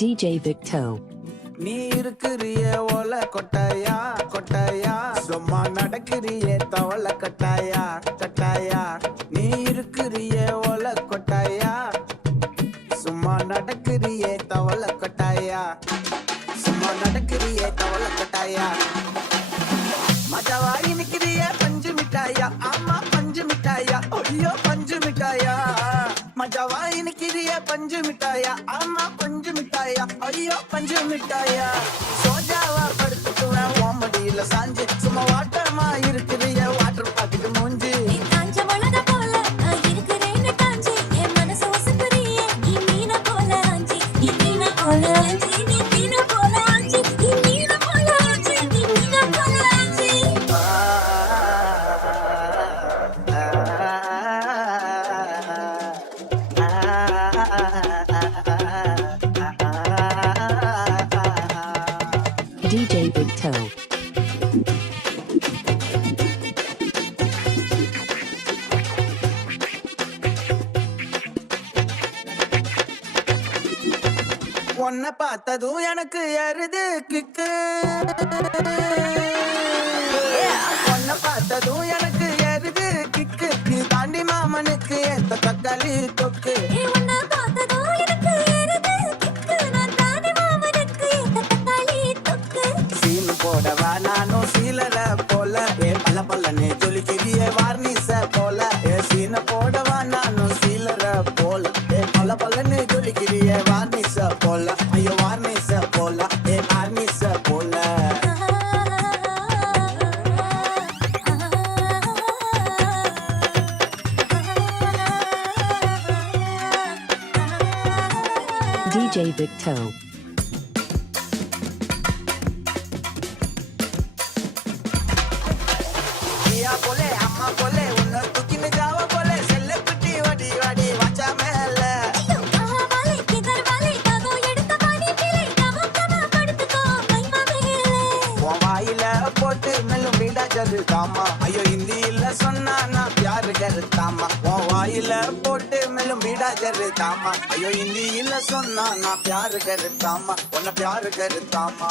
DJ Victo. நீ இருக்கிறிய ஓல கொட்டாயா கொட்டாயா சும்மா நடக்கிறிய தவள கட்டாயா கட்டாயா நீ இருக்கிறிய ஓல கொட்டாயா சும்மா நடக்கிறிய தவள கட்டாயா சும்மா நடக்கிறிய தவள கட்டாயா மஜாவாகி நிக்கிறிய பஞ்சு மிட்டாயா ஆமா பஞ்சு மிட்டாயா ஐயோ பஞ்சு மிட்டாயா மஜாவாகி நிக்கிறிய பஞ்சு மிட்டாயா ஆமா பஞ்சு மிட்டாயா ஐயோ பஞ்சு மிட்டாயா சோஜாவா படுத்துக்குவேன் ஓமடியில சாஞ்சு சும்மா வாட்டமா இருக்கிறிய வாட்டர் பாக்கெட் மூஞ்சி DJ Victo. உன்னை பார்த்ததும் எனக்கு எருது கிக்கு உன்னை பார்த்ததும் எனக்கு எருது கிக்கு நீ தாண்டி மாமனுக்கு எந்த தக்காளி தொக்கு சீனு போடவா நானும் சீலர போல ஏ பல பல்லனே ஜொலிக்கிறிய வார்னிச போல ஏ சீன போடவா நானும் சீலர போல ஏ பல பல்லனே ஜொலிக்கிறிய வார்னிச போல ஐயோ வார்னிச போல ஏ வார்னிச போல DJ Victo. ஐயா போலே அம்மா போலே உன்னை தூக்கின்னு ஜாவ போலே செல்ல குட்டி வாடி வாடி வாச்சா மேல உன் வாயில போட்டு மெல்லும் வீடா ஜருதாமா ஐயோ ஹிந்தியில சொன்னா நான் பியாரு கருத்தாமா உன் வாயில போட்டு மெல்லும் வீடா ஜருதாமா ஐயோ ஹிந்தியில சொன்னா நான் பியாரு கருத்தாமா உன்னை பியாரு கருத்தாமா